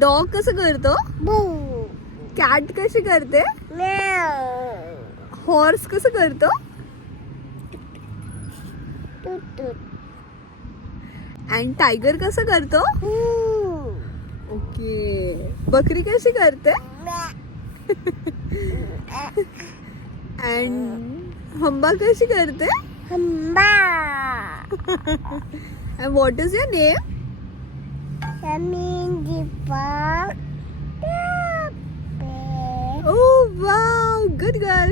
Dog कसं करतो? Cat कशी करते? हॉर्स कसं करतो? अँड टायगर कसं करतो? ओके. बकरी कशी करते? अँड हंबा कशी करते? And what is your name? Oh wow, good girl.